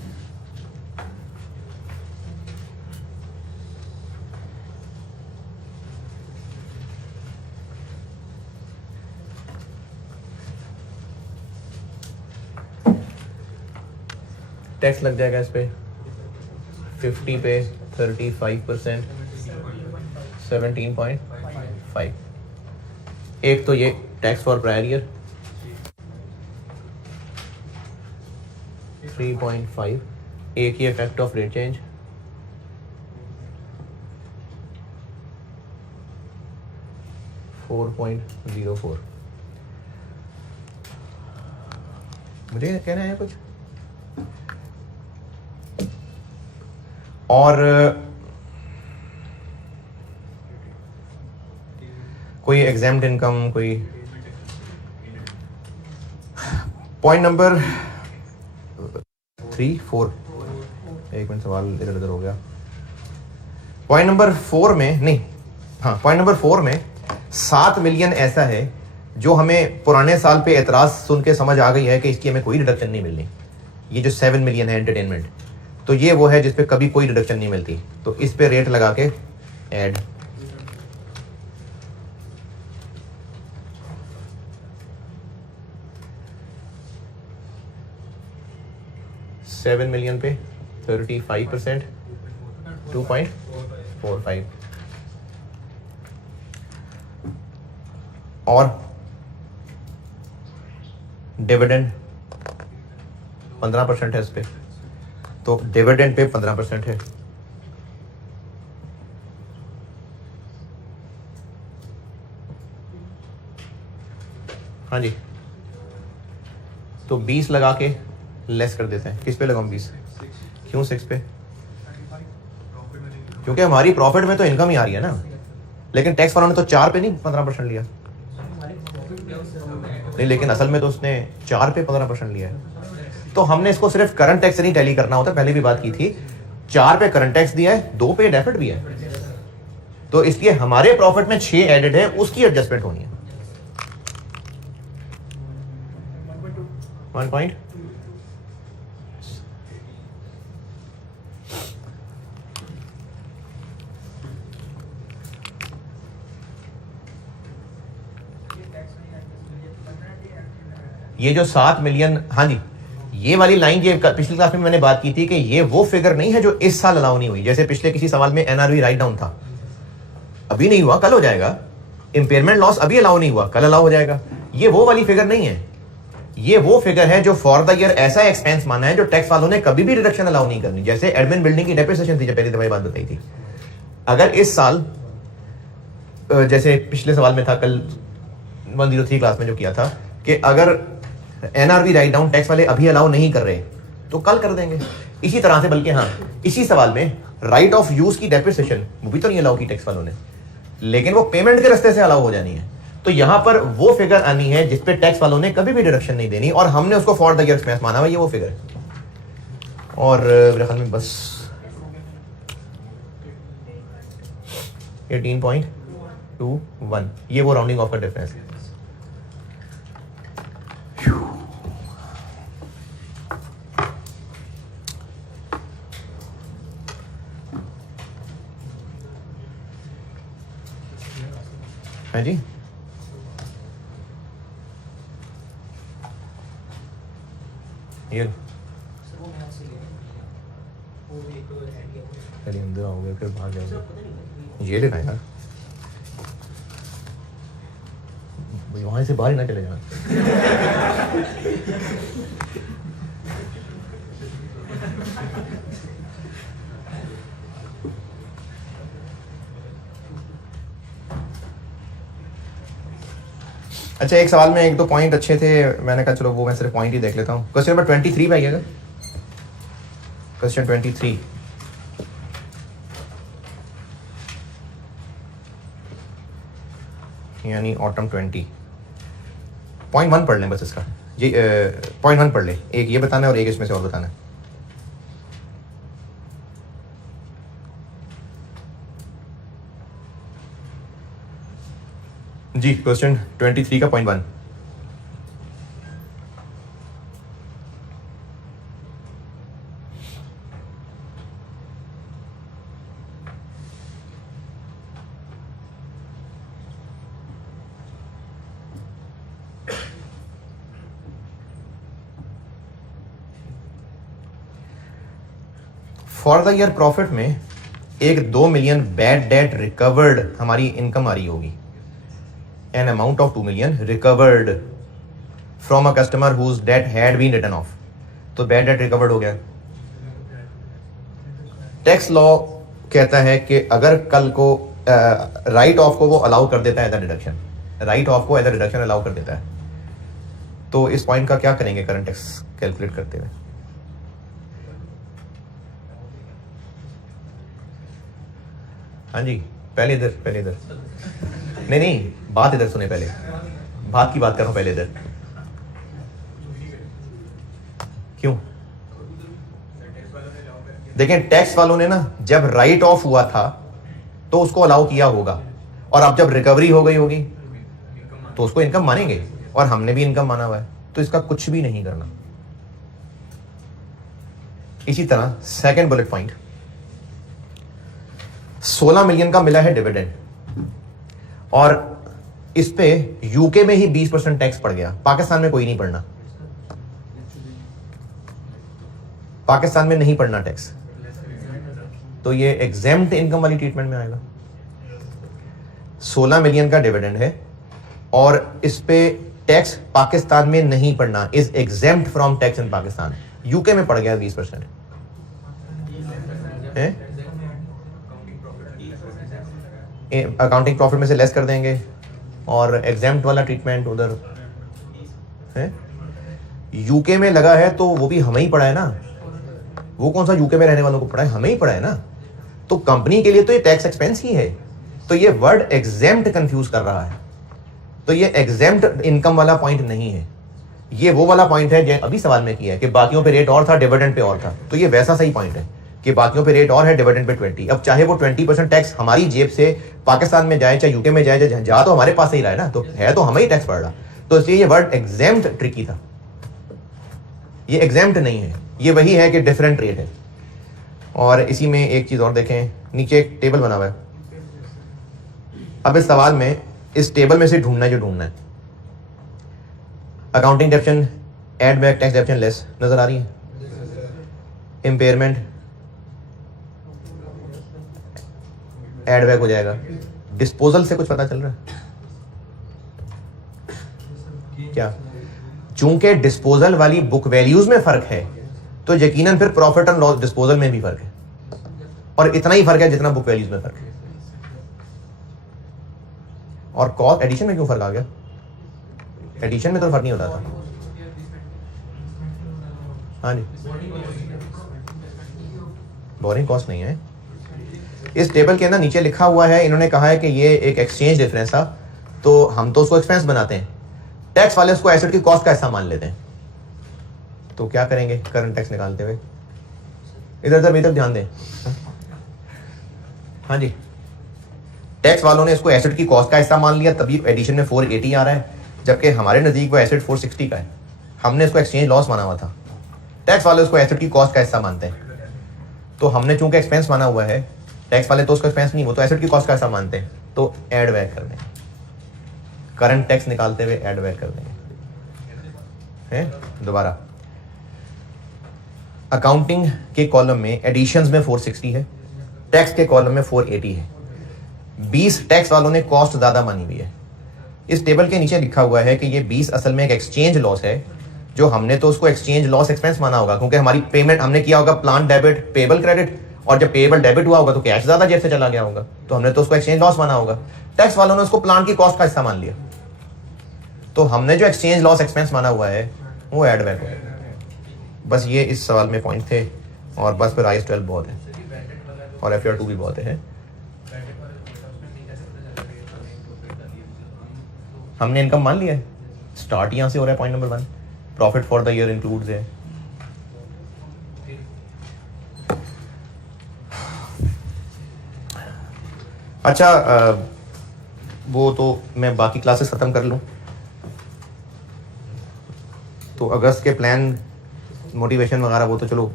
टैक्स लग जाएगा इस पे 50 पे 35%, 17.5। एक तो ये टैक्स फॉर प्रायर ईयर 3.5, एक ये इफेक्ट ऑफ रेट चेंज 4.04। मुझे कहना है कुछ और कोई एग्जाम्ड इनकम, कोई पॉइंट नंबर 3-4, एक मिनट सवाल इधर उधर हो गया। पॉइंट नंबर 4 में नहीं, हाँ पॉइंट नंबर 4 में 7 मिलियन ऐसा है जो हमें पुराने साल पे एतराज सुन के समझ आ गई है कि इसकी हमें कोई रिडक्शन नहीं मिलनी। ये जो 7 मिलियन है एंटरटेनमेंट, तो ये वो है जिसपे कभी कोई रिडक्शन नहीं मिलती, तो इस पे रेट लगा के ऐड। $7 मिलियन पे 35%, 2.45। और डिविडेंड 15% है इस पे, तो डिविडेंड पे 15% है। हाँ जी, तो 20 लगा के लेस कर देते हैं। किस पे लगाऊं 20? क्यों 6 पे? क्योंकि हमारी प्रॉफिट में तो इनकम ही आ रही है ना, लेकिन टैक्स वालों ने तो 4 पे नहीं 15% लिया। नहीं, लेकिन असल में तो उसने 4 पे 15% लिया है। तो हमने इसको सिर्फ करंट टैक्स से नहीं टैली करना होता, पहले भी बात की थी। 4 पे करंट टैक्स दिया है, 2 पे डेफिट भी है, तो इसलिए हमारे प्रॉफिट में 6 एडेड है, उसकी एडजस्टमेंट होनी है। 1 पॉइंट ये जो 7 मिलियन, हाँ जी, ये वाली लाइन, ये पिछली क्लास में मैंने बात की थी कि ये वो फिगर नहीं है जो इस साल अलाउ नहीं हुई। जैसे पिछले किसी सवाल में एनआरवी राइट डाउन था, अभी नहीं हुआ, कल हो जाएगा। इंपेयरमेंट लॉस अभी अलाउ नहीं हुआ, कल अलाउ हो जाएगा। ये वो वाली फिगर नहीं है, ये वो फिगर है जो फॉर द ईयर ऐसा एक्सपेंस माना है जो टैक्स वालों ने कभी भी डिडक्शन अलाउ नहीं करनी। जैसे एडमिन बिल्डिंग की डेप्रिसिएशन थी, जो पहली दफा बात बताई थी। अगर इस साल जैसे पिछले सवाल में था, कल 103 क्लास में जो किया था कि अगर एनआरवी राइट डाउन टैक्स वाले अभी अलाउ नहीं कर रहे तो कल कर देंगे। इसी तरह से, बल्कि हाँ, इसी सवाल में राइट ऑफ यूज की डेप्रिसिएशन वो भी तो नहीं अलाउ की टैक्स वालों ने, लेकिन वो पेमेंट के रास्ते से अलाउ हो जानी है। तो यहां पर वो फिगर आनी है जिसपे टैक्स वालों ने कभी भी डिडक्शन नहीं देनी, और हमने उसको फॉर द ईयर एक्सपेंस माना हुआ, ये वो फिगर है। और मेरे ख्याल में बस 18.21, ये वो राउंडिंग ऑफ का डिफरेंस है। हाँ जी, ये सर वो मैं आपसे ले वो एक तो ऐड किया हुआ पहले अंदर आओगे फिर बाहर है। सर जाओगे। पता नहीं ये लेना है यार, वहां से बाहर ही ना चले जाना। अच्छा, एक सवाल में 1-2 पॉइंट अच्छे थे, मैंने कहा चलो वो मैं सिर्फ पॉइंट ही देख लेता हूँ। क्वेश्चन नंबर 23 पे आइएगा। क्वेश्चन 23, यानी ऑटम 20, पॉइंट 1 पढ़ लें बस इसका। ये पॉइंट 1 पढ़ लें, एक ये बताना है और एक इसमें से और बताना है। जी, क्वेश्चन 23 का point 1। For the year profit में एक 2 मिलियन बैड डेट रिकवर्ड हमारी इनकम आ रही होगी। An amount of 2 million recovered from a customer whose debt had been written off. तो बैड डेट रिकवर्ड हो गया। टैक्स लॉ कहता है कि अगर कल को राइट ऑफ को वो अलाउ कर देता है as a deduction, write off को एज अ डिडक्शन अलाउ कर देता है, तो इस पॉइंट का क्या करेंगे करंट टैक्स कैलकुलेट करते हुए? हाँ जी, पहले इधर नहीं, बात इधर सुने, पहले बात की बात कर रहा हूं, पहले इधर। क्यों? देखें, टैक्स वालों ने ना जब राइट ऑफ हुआ था तो उसको अलाउ किया होगा, और अब जब रिकवरी हो गई होगी तो उसको इनकम मानेंगे, और हमने भी इनकम माना हुआ है, तो इसका कुछ भी नहीं करना। इसी तरह सेकंड बुलेट पॉइंट, 16 मिलियन का मिला है डिविडेंड, और इस पे यूके में ही 20% टैक्स पड़ गया, पाकिस्तान में कोई नहीं पड़ना, पाकिस्तान में नहीं पड़ना टैक्स, तो ये एग्जेम्प्ट इनकम वाली ट्रीटमेंट में आएगा। 16 मिलियन का डिविडेंड है और इस पे टैक्स पाकिस्तान में नहीं पड़ना, is exempt from tax in Pakistan. UK में पड़ गया 20%, हैं, अकाउंटिंग प्रॉफिट में से लेस कर देंगे, और एग्जाम्प्ट वाला ट्रीटमेंट उधर है। यूके में लगा है तो वो भी हमें ही पड़ा है ना, वो कौन सा यूके में रहने वालों को पड़ा है, हमें ही पड़ा है ना। तो कंपनी के लिए तो ये टैक्स एक्सपेंस ही है। तो ये वर्ड एग्जेम्प्ट कंफ्यूज कर रहा है। तो ये एग्जेम्प्ट इनकम वाला पॉइंट नहीं है, ये वो वाला पॉइंट है जो अभी सवाल में किया है कि बाकियों पे रेट और था, डिविडेंड पे और था। तो ये वैसा सही पॉइंट है कि बाकियों पे रेट और है, डिविडेंड पे 20। अब चाहे वो 20% टैक्स हमारी जेब से पाकिस्तान में जाए, चाहे यूके में जाए, चाहे जा तो हमारे पास ही रहा है ना, तो है तो हमें ही टैक्स पड़ रहा। तो इसलिए ये वर्ड एग्जेम्प्ट ट्रिकी था, ये एग्जेम्प्ट नहीं है, ये वही है कि डिफरेंट रेट है। और इसी में एक चीज और देखें, नीचे एक टेबल बना हुआ है। अब इस सवाल में इस टेबल में से ढूंढना है जो ढूंढना है। Accounting depreciation, add back tax depreciation less नजर आ रही है, इम्पेयरमेंट एड बैक हो जाएगा, डिस्पोजल से कुछ पता चल रहा है क्या? चूंकि डिस्पोजल वाली बुक वैल्यूज में फर्क है तो यकीनन फिर प्रॉफिट एंड लॉस डिस्पोजल में भी फर्क है, और इतना ही फर्क है जितना बुक वैल्यूज में फर्क है। और कॉस्ट एडिशन में क्यों फर्क आ गया? एडिशन में तो फर्क नहीं होता था। हाँ जी, बोरिंग कॉस्ट नहीं है। इस टेबल के अंदर नीचे लिखा हुआ है, इन्होंने कहा है कि ये एक एक्सचेंज डिफरेंस था, तो हम तो उसको एक्सपेंस बनाते हैं, टैक्स वाले उसको एसेट की कॉस्ट का हिस्सा मान लेते हैं। तो क्या करेंगे करंट टैक्स निकालते हुए? इधर उधर मेरी तरफ ध्यान दें। हाँ जी, टैक्स वालों ने इसको एसेट की कॉस्ट का हिस्सा मान लिया, तभी एडिशन में 480 आ रहा है, जबकि हमारे नजदीक वो एसेट 460 का है। हमने इसको एक्सचेंज लॉस माना हुआ था, टैक्स वाले उसको एसेट की कॉस्ट का हिस्सा मानते हैं। तो हमने चूंकि एक्सपेंस माना हुआ है, टैक्स वाले तो उसका एक्सपेंस नहीं, वो तो एसेट की कॉस्ट का हिस्सा मानते हैं, तो ऐड बैक कर देंगे, करंट टैक्स निकालते हुए ऐड बैक कर देंगे। दोबारा, अकाउंटिंग के कॉलम में एडिशंस में 460 है, टैक्स के कॉलम में 480 है। 20 टैक्स वालों ने कॉस्ट ज्यादा मानी हुई है। इस टेबल के नीचे लिखा हुआ है कि ये 20 असल में एक एक्सचेंज लॉस है, जो हमने तो उसको एक्सचेंज लॉस एक्सपेंस माना होगा, क्योंकि हमारी पेमेंट हमने किया होगा प्लान डेबिट पेबल क्रेडिट, और जब पेबल डेबिट हुआ होगा तो कैश ज्यादा जेब से चला गया होगा, तो हमने तो उसको एक्सचेंज लॉस माना होगा। टैक्स वालों ने उसको प्लान की कॉस्ट का हिस्सा मान लिया, तो हमने जो एक्सचेंज लॉस एक्सपेंस माना हुआ है वो ऐड बैक हो। बस ये इस सवाल में पॉइंट थे, और बस फिर IAS 12 बहुत है और FR 2 भी बहुत है। हमने इनकम मान लिया है, स्टार्ट यहां से हो रहा है। Point number 1, profit for the year includes है। अच्छा, वो तो मैं बाकी क्लासेस खत्म कर लूं तो अगस्त के प्लान मोटिवेशन वगैरह वो तो चलो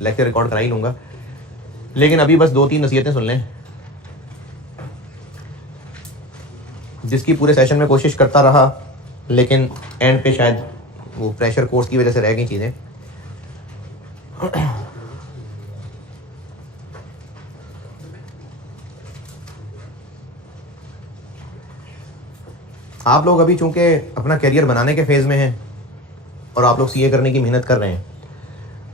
लेक्चर रिकॉर्ड करा ही लूंगा, लेकिन अभी बस 2-3 नसीहतें सुन लें, जिसकी पूरे सेशन में कोशिश करता रहा, लेकिन एंड पे शायद वो प्रेशर कोर्स की वजह से रह गई चीज़ें। आप लोग अभी चूंकि अपना करियर बनाने के फेज़ में हैं और आप लोग CA करने की मेहनत कर रहे हैं,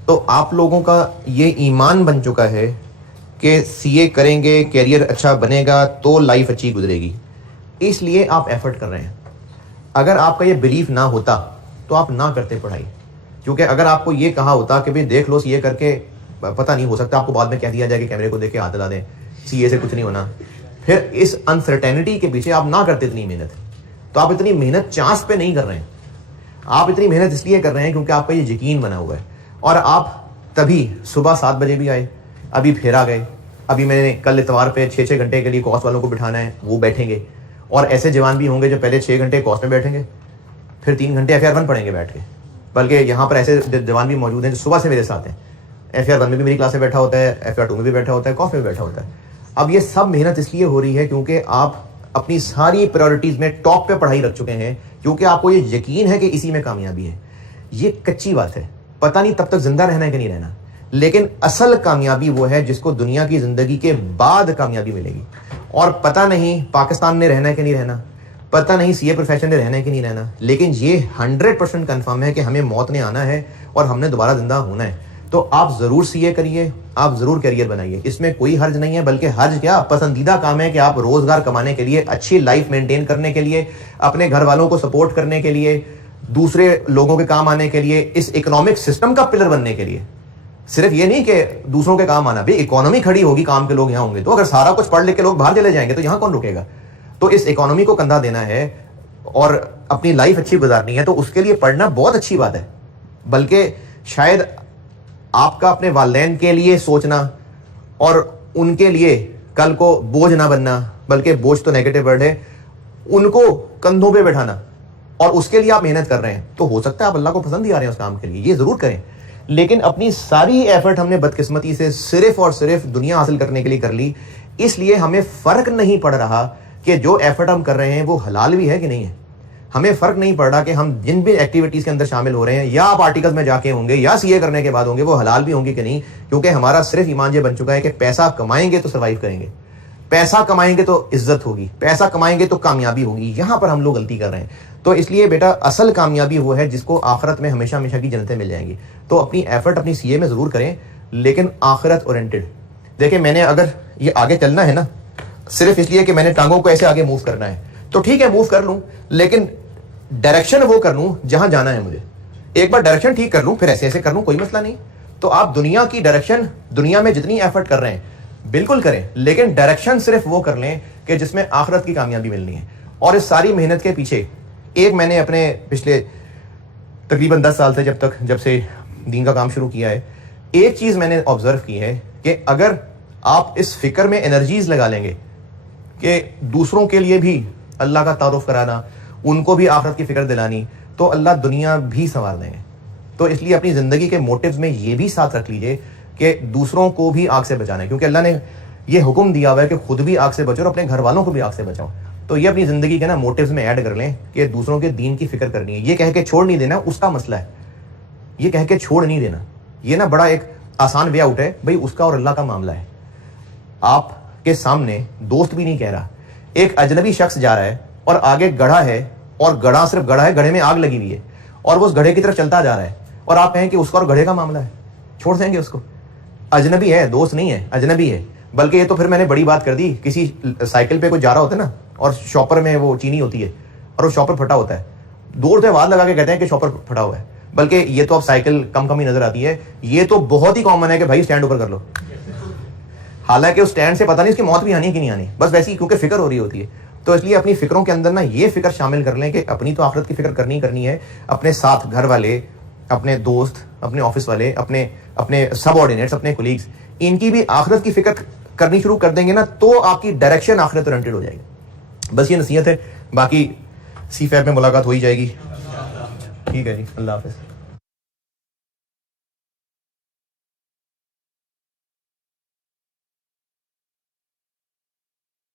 तो आप लोगों का ये ईमान बन चुका है कि CA करेंगे, करियर अच्छा बनेगा तो लाइफ अच्छी गुजरेगी, इसलिए आप एफर्ट कर रहे हैं। अगर आपका ये बिलीफ ना होता तो आप ना करते पढ़ाई, क्योंकि अगर आपको ये कहा होता कि भाई देख लो CA करके, पता नहीं, हो सकता आपको बाद में कह दिया जाए कि कैमरे को देख के हाथ हिला दें, CA से कुछ नहीं होना, फिर इस अनसर्टेनिटी के पीछे आप ना करते इतनी मेहनत। तो आप इतनी मेहनत चांस पे नहीं कर रहे हैं, आप इतनी मेहनत इसलिए कर रहे हैं क्योंकि आपका ये यकीन बना हुआ है। और आप तभी सुबह 7 बजे भी आए, अभी फिर आ गए, अभी मैंने कल इतवार पे 6-6 घंटे के लिए कॉस्ट वालों को बिठाना है, वो बैठेंगे, और ऐसे जवान भी होंगे जो पहले 6 घंटे कॉस्ट में बैठेंगे, फिर 3 घंटे FR 1 पढ़ेंगे बैठ के। बल्कि यहाँ पर ऐसे जवान भी मौजूद हैं जो सुबह से मेरे साथ हैं, FR 1 में भी मेरी क्लास में बैठा होता है, FR 2 में भी बैठा होता है, कॉस्ट में भी बैठा होता है। अब ये सब मेहनत इसलिए हो रही है क्योंकि आप अपनी सारी प्रायोरिटीज में टॉप पे पढ़ाई रख चुके हैं, क्योंकि आपको ये यकीन है कि इसी में कामयाबी है। ये कच्ची बात है, पता नहीं तब तक जिंदा रहना है कि नहीं रहना, लेकिन असल कामयाबी वो है जिसको दुनिया की जिंदगी के बाद कामयाबी मिलेगी। और पता नहीं पाकिस्तान में रहना है कि नहीं रहना, पता नहीं CA प्रोफेशन में रहना है कि नहीं रहना, लेकिन ये 100% कंफर्म है कि हमें मौत ने आना है और हमने दोबारा जिंदा होना है। तो आप जरूर सीए करिए, आप जरूर करियर बनाइए, इसमें कोई हर्ज नहीं है। बल्कि हर्ज क्या, पसंदीदा काम है कि आप रोजगार कमाने के लिए, अच्छी लाइफ मेंटेन करने के लिए, अपने घर वालों को सपोर्ट करने के लिए, दूसरे लोगों के काम आने के लिए, इस इकोनॉमिक सिस्टम का पिलर बनने के लिए। सिर्फ ये नहीं कि दूसरों के काम आना, भाई इकोनॉमी खड़ी होगी, काम के लोग यहाँ होंगे। तो अगर सारा कुछ पढ़ लिख के लोग बाहर चले जाएंगे तो यहाँ कौन रुकेगा? तो इस इकोनॉमी को कंधा देना है और अपनी लाइफ अच्छी गुजारनी है, तो उसके लिए पढ़ना बहुत अच्छी बात है। बल्कि शायद आपका अपने वालिदैन के लिए सोचना और उनके लिए कल को बोझ ना बनना, बल्कि बोझ तो नेगेटिव वर्ड है, उनको कंधों पे बैठाना, और उसके लिए आप मेहनत कर रहे हैं, तो हो सकता है आप अल्लाह को पसंद ही आ रहे हैं उस काम के लिए, ये जरूर करें। लेकिन अपनी सारी एफर्ट हमने बदकिस्मती से सिर्फ और सिर्फ दुनिया हासिल करने के लिए कर ली, इसलिए हमें फर्क नहीं पड़ रहा कि जो एफर्ट हम कर रहे हैं वो हलाल भी है कि नहीं है। हमें फर्क नहीं पड़ रहा कि हम जिन भी एक्टिविटीज के अंदर शामिल हो रहे हैं, या आप आर्टिकल्स में जाके होंगे या सीए करने के बाद होंगे, वो हलाल भी होंगे कि नहीं। क्योंकि हमारा सिर्फ ईमान ये बन चुका है कि पैसा कमाएंगे तो सर्वाइव करेंगे, पैसा कमाएंगे तो इज्जत होगी, पैसा कमाएंगे तो कामयाबी होगी। यहां पर हम लोग गलती कर रहे हैं। तो इसलिए बेटा असल कामयाबी वो है जिसको आखिरत में हमेशा हमेशा की जन्नतें मिल जाएंगी। तो अपनी एफर्ट अपनी सीए में जरूर करें, लेकिन आखिरत ओरिएंटेड। देखिए, मैंने अगर ये आगे चलना है ना, सिर्फ इसलिए कि मैंने टांगों को ऐसे आगे मूव करना है, तो ठीक है मूव कर लूं, लेकिन डायरेक्शन वो कर लूं जहां जाना है मुझे। एक बार डायरेक्शन ठीक कर लूं, फिर ऐसे ऐसे कर लूं, कोई मसला नहीं। तो आप दुनिया की डायरेक्शन, दुनिया में जितनी एफर्ट कर रहे हैं बिल्कुल करें, लेकिन डायरेक्शन सिर्फ वो कर लें कि जिसमें आखिरत की कामयाबी मिलनी है। और इस सारी मेहनत के पीछे एक मैंने अपने पिछले तकरीबन 10 साल से जब से दीन का काम शुरू किया है, एक चीज़ मैंने ऑब्जर्व की है कि अगर आप इस फिक्र में एनर्जीज लगा लेंगे कि दूसरों के लिए भी अल्लाह का तारुफ कराना, उनको भी आखिरत की फिक्र दिलानी, तो अल्लाह दुनिया भी संवार देंगे। तो इसलिए अपनी ज़िंदगी के मोटिव्स में ये भी साथ रख लीजिए कि दूसरों को भी आग से बचाना है, क्योंकि अल्लाह ने ये हुक्म दिया हुआ है कि खुद भी आग से बचो और अपने घर वालों को भी आग से बचाओ। तो ये अपनी ज़िंदगी के ना मोटिव्स में ऐड कर लें कि दूसरों के दीन की फिक्र करनी है। ये कह के छोड़ नहीं देना, उसका मसला है, ये कह के छोड़ नहीं देना। ये ना बड़ा एक आसान वे आउट है, भाई उसका और अल्लाह का मामला है। आपके सामने दोस्त भी नहीं कह रहा, एक अजनबी शख्स जा रहा है और आगे गढ़ा है, और गढ़ा सिर्फ गढ़ा है, गढ़े में आग लगी हुई है, और वो उस गढ़े की तरफ चलता जा रहा है, और आप कहें कि उसका और गढ़े का मामला है, छोड़ देंगे उसको? अजनबी है, दोस्त नहीं है, अजनबी है। बल्कि ये तो फिर मैंने बड़ी बात कर दी, किसी साइकिल पे कोई जा रहा होता है ना, और शॉपर में वो चीनी होती है और वो शॉपर फटा होता है, दूर से आवाज लगा के कहते हैं कि शॉपर फटा हुआ है। बल्कि ये तो अब साइकिल कम ही नजर आती है, ये तो बहुत ही कॉमन है कि भाई स्टैंड ऊपर कर लो। हालांकि उस स्टैंड से पता नहीं उसकी मौत भी आनी है कि नहीं आनी, बस वैसी क्योंकि फिक्र हो रही होती है। तो इसलिए अपनी फिक्रों के अंदर ना ये फिक्र शामिल कर लें कि अपनी तो आखिरत की फिक्र करनी है, अपने साथ घर वाले, अपने दोस्त, अपने ऑफिस वाले, अपने सबऑर्डिनेट्स, अपने कोलीग्स, इनकी भी आखिरत की फिक्र करनी शुरू कर देंगे ना, तो आपकी डायरेक्शन आखिरत ओरिएंटेड हो जाएगी। बस ये नसीहत है, बाकी सी फैब में मुलाकात हो ही जाएगी। ठीक है जी, अल्लाह हाफिज़।